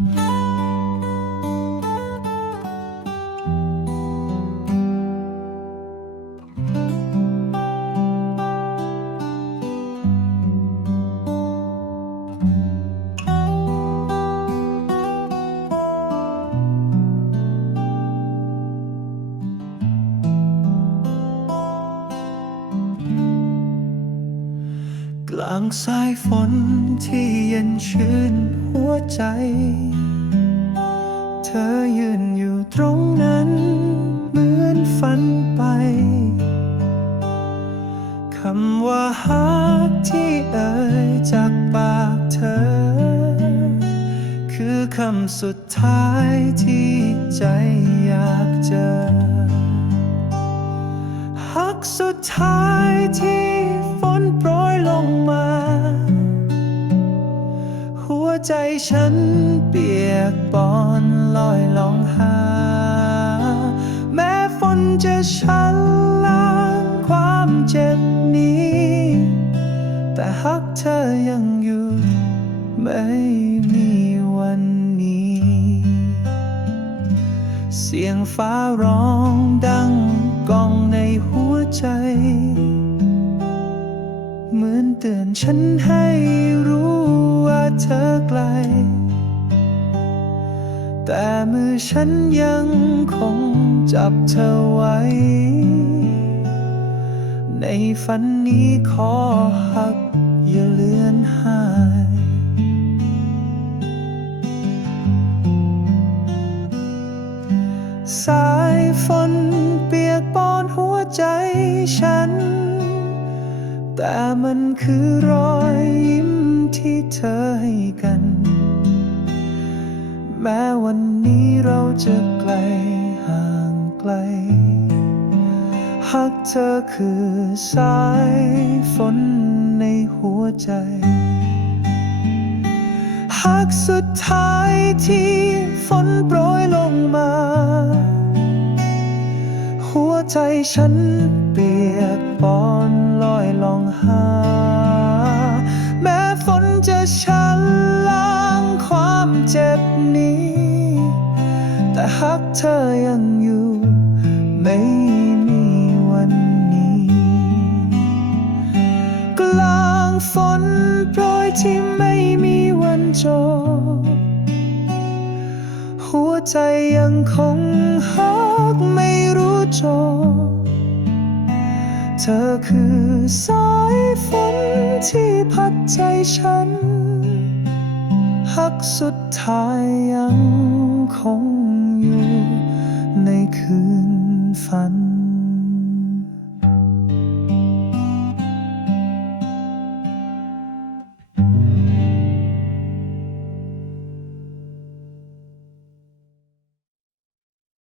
Mm-hmm. กลางสายฝนที่เย็นชื่นหัวใจ เธอยืนอยู่ตรงนั้น เหมือนฝันไป คำว่าฮักที่เอ่ยจากปากเธอ คือคำสุดท้ายที่ใจอยากเจอฮักสุดท้าย มา หัวใจฉันเปียกปอนลอยลองหา แม้ฝนจะชันล้างความเจ็บนี้ แต่ฮักเธอยังอยู่ไม่มีวันนี้ เสียงฟ้าร้อง ฉันให้รู้ว่าเธอไกล แต่มือฉันยังคงจับเธอไว้ ในฝันนี้ขอหักอย่าเลือนหายสายฝนเปียกปอนหัวใจฉัน แต่มันคือรอยยิ้มที่เธอให้กัน แม้วันนี้เราจะไกลห่างไกลหักเธอคือสายฝนในหัวใจหักสุดท้ายที่ฝนโปรยลงมา หัวใจฉันเปียก เจ็บนี้ แต่หักเธอยังอยู่ ไม่มีวันนี้ กลางฝนโปรยที่ไม่มีวันจบหัวใจยังคงฮักไม่รู้จบเธอคือสายฝนที่พัดใจฉัน ฮักสุดท้ายยังคงอยู่ในคืนฝัน